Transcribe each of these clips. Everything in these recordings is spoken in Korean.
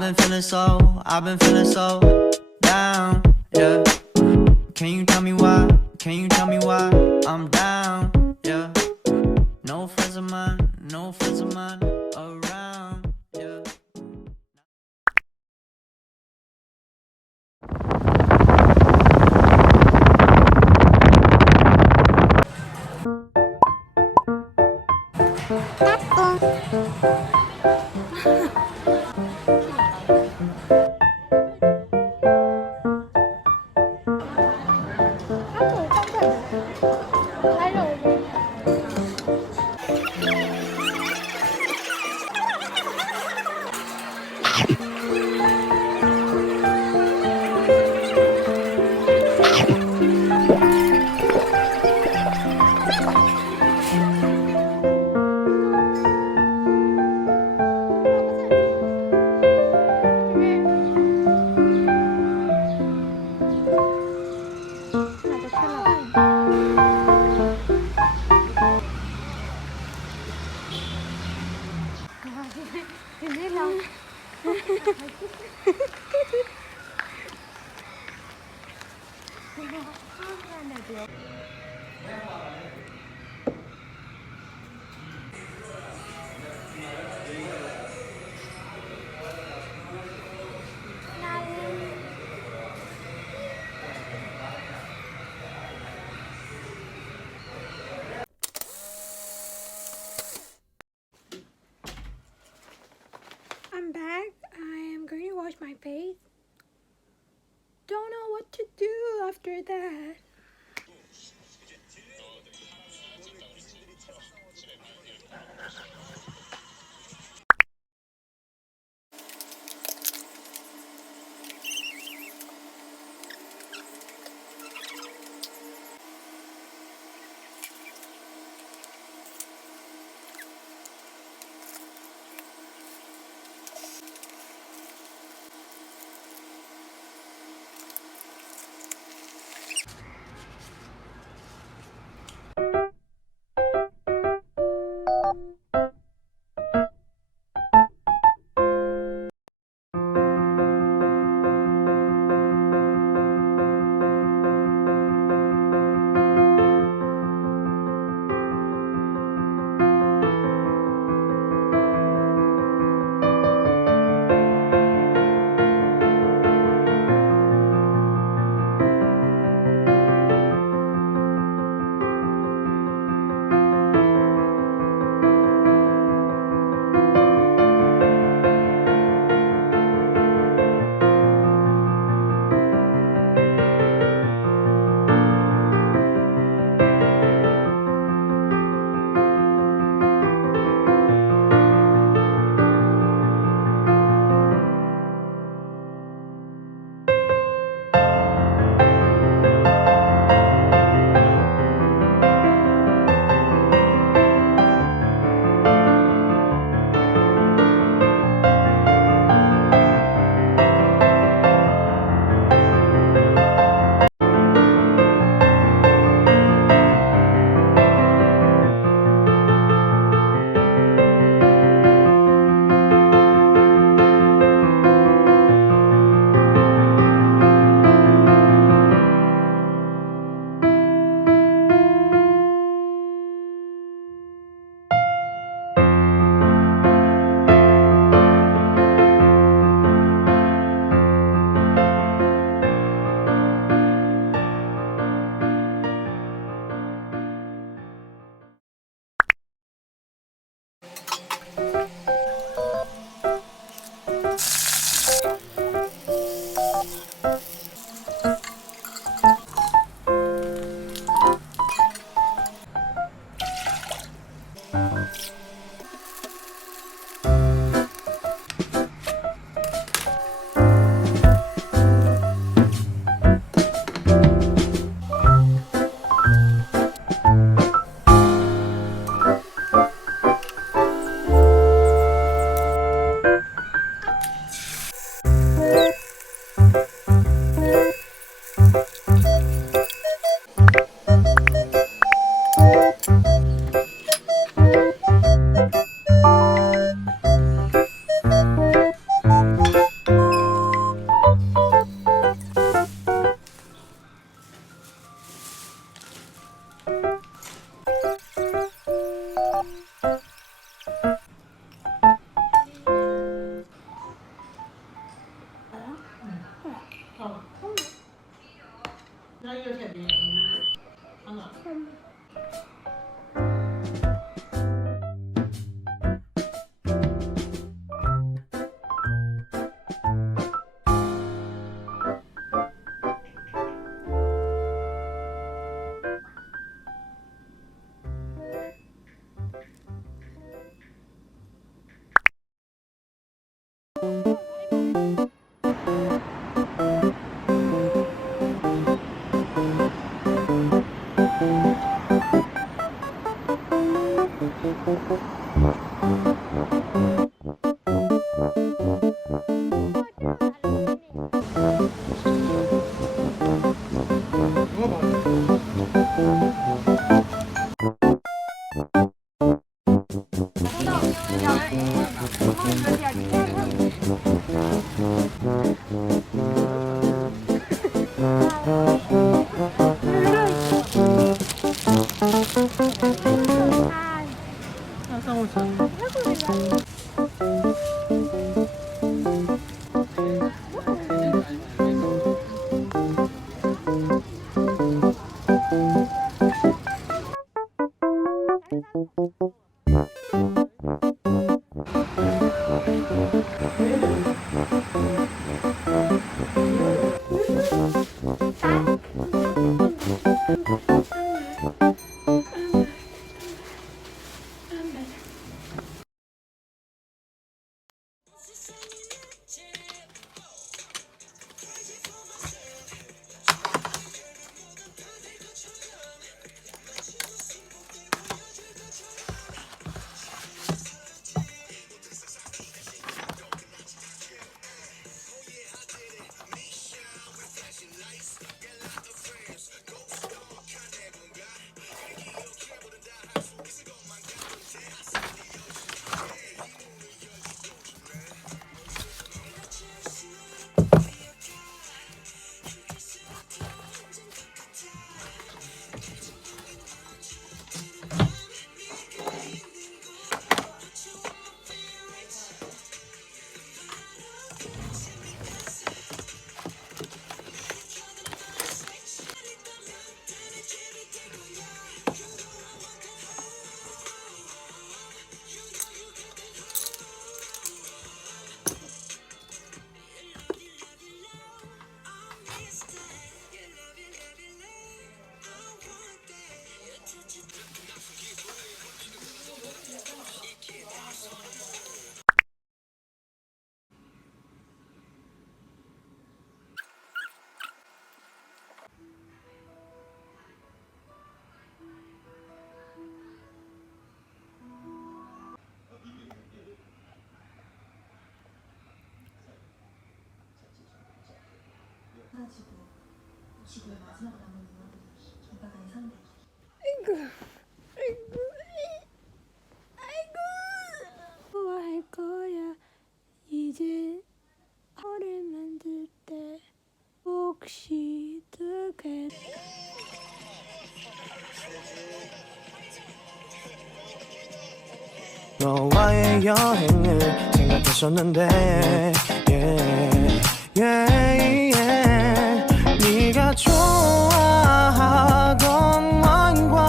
I've been feeling so down, yeah. Can you tell me why? Can you tell me why I'm down, yeah. No friends of mine around, yeah. I'm back. I am going to wash my face. Don't know what to do after that. 나 이거 세 개. 하나. 지구의 마지막 남은 인원들이 이바가 예상돼. 아이고 할 거야 이제 허를 만들 때 혹시 듣게 너와의 여행을 생각했었는데 yeah, yeah, yeah. 네가 좋아하던 와인과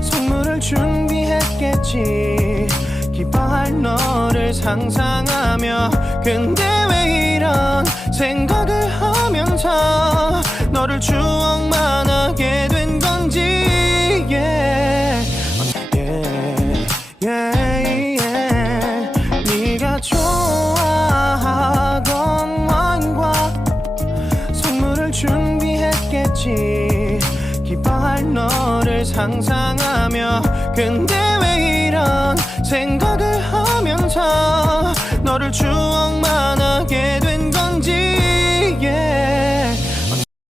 선물을 준비했겠지. 기뻐할 너를 상상하며 근데 왜 이런 생각을 하면서 너를 추억만 하게 된 건지 yeah. Yeah, yeah. 네가 좋아하던 와인과 선물을 준비했겠지. 기뻐할 너를 상상하며 근데 왜 이런 생각을 하면서 너를 추억만 하게